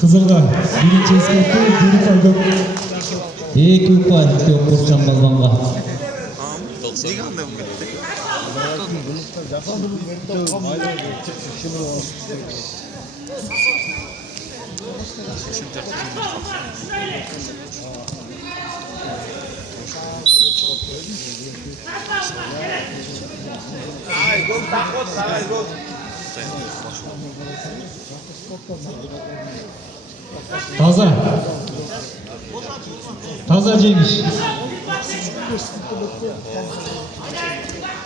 Kızılga birinci eskirtүү эки упай көп курчан балбанга. Таза жеңиш.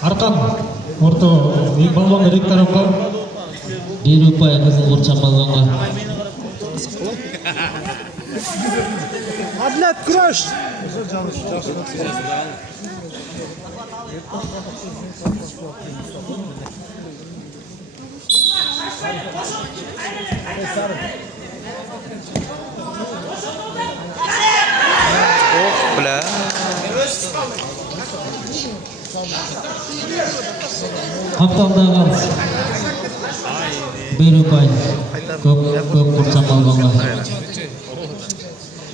Аркан орто балбанга эки тарапка. Бир упай кызыл курчан балбанга. Adlet kuraş. Oh bля. Капталдагы бир упай көп курчан балбанга.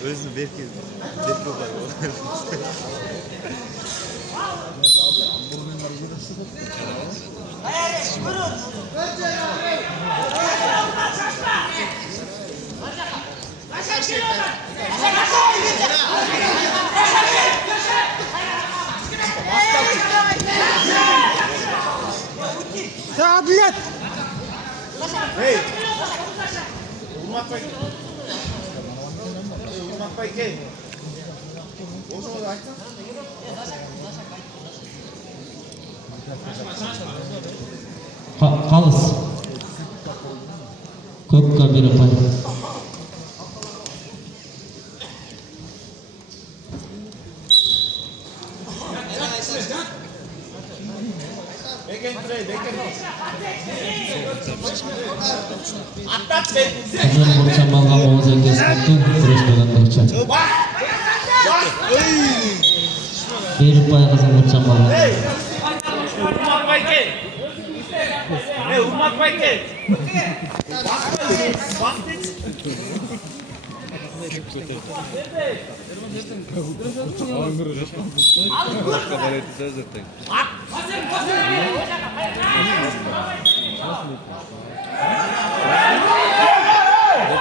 Özünü belki Adlet. Hey. Қалыс. Көпқа бир упай. Kızıl kурчан балга Оғыз өлкесіндегі күреш болғандығыча. Бир упай кызыл курчан балга.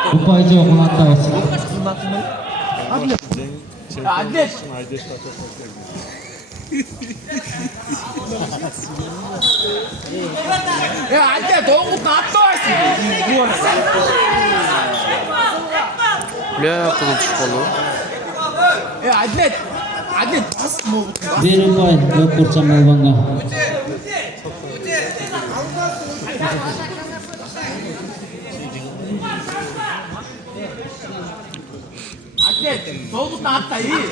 Упай жоқ, ұнаттағыз. Adlet. Ya Adlet doğru atlarsın. Bля, kılıç kolu. Ya Adlet bas mı? Бир упай көп курчан балбанга. Adlet doğru atla iyi.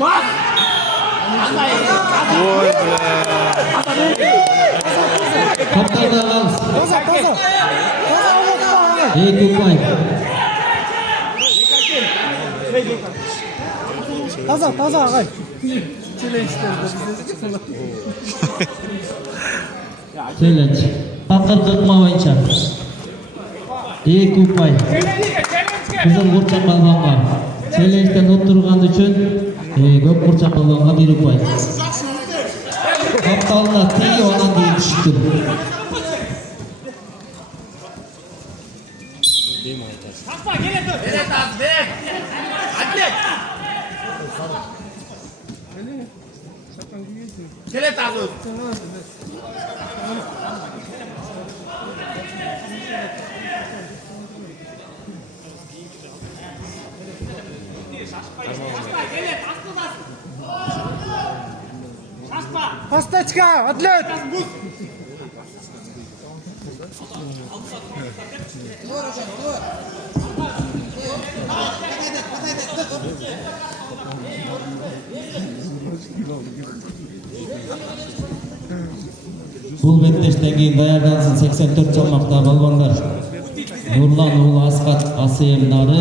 Bas. Ой, бля. Капталдагы Таза. эки упай. Таза ағай. Челлендж. Такыр кырма боюнча. Эки упай. Кызыл курчан балбанга. Челленджден отурган үчүн көп курчан балбанга бир упай. Капталына тиги онан кийин түшүктү. Kelet abi. Пастачка, Adlet. Бул беттештен кийин даярдансын 84 салмакта балбандар. Нурлан уулу Аскат АСМ-нары,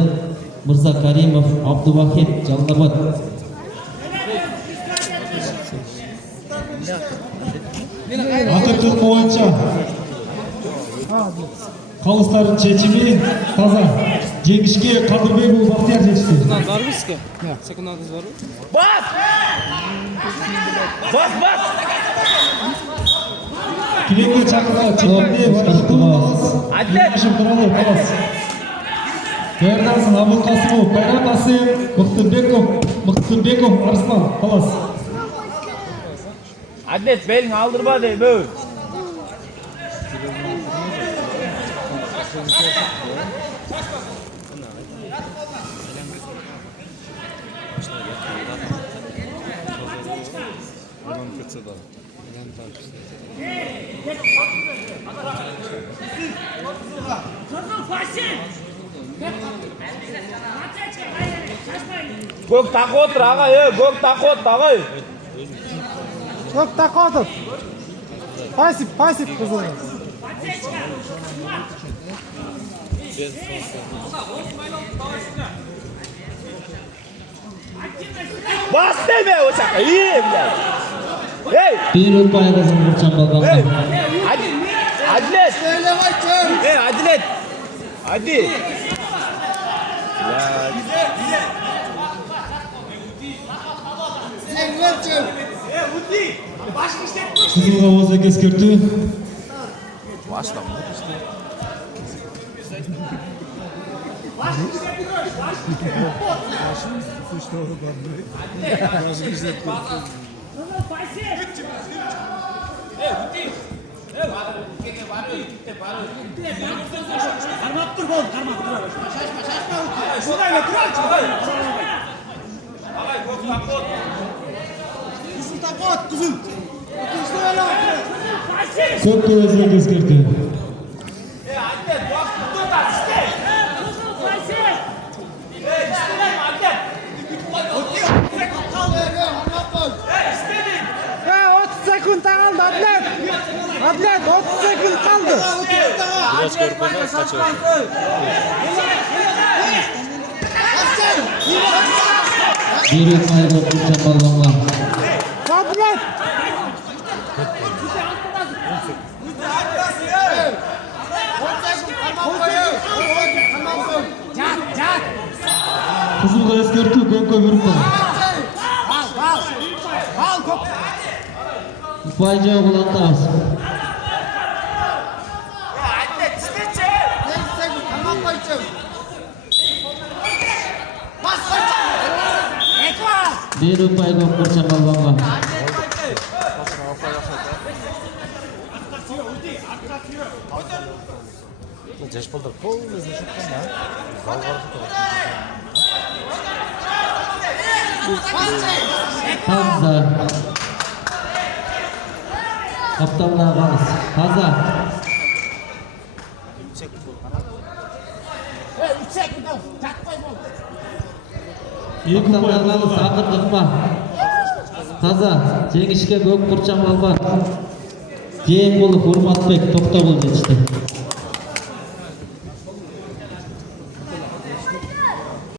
Мырза Каримов, Абдувахид Жаллабад. Атыртық бойынша қалыстардың шешімі таза. Жеңішке Қадырбекұлы Бақтияр жетішті. Var mı sizde? Sekundadınız var mı? Bas! Bas bas! Кейінгі шақырға чекінде Әділет! Жеңішім туралы қалас. Бердансın Абылқасымов, Қайрат Асым, Мықтырбеков, Арыслан, қалас. Әділет белің алдырба dey бөй. Көк тақы отыр аға, көк тақы отыр ағай. Çok takı otur. Pasif kızım. Bas deme o şaka, iyi bile. Hey! Bir ұпай қызын Нұрчан Балғанға. Әділет! Әділет! Әді! Қызылға озак ескерту. Көпке озак ескерту. Ya 30 sekund kaldı Adlet. Adlet 30 sekund kaldı. Bir ұпай Нұрчан Балғанға. Adlet. Қызылға ескерту, көпке бір ұпай. Ұпай жоқ ұландағыз. Bir ұпай Нұрчан Балғанға. Таза. Қапталына қалыс. Таза. Қапталына қалыс. Ақырдықма. Таза. Жеңішке көк Нұрчан Балған. Жеңқұлов Урматбек Тоқтағұл жетішті.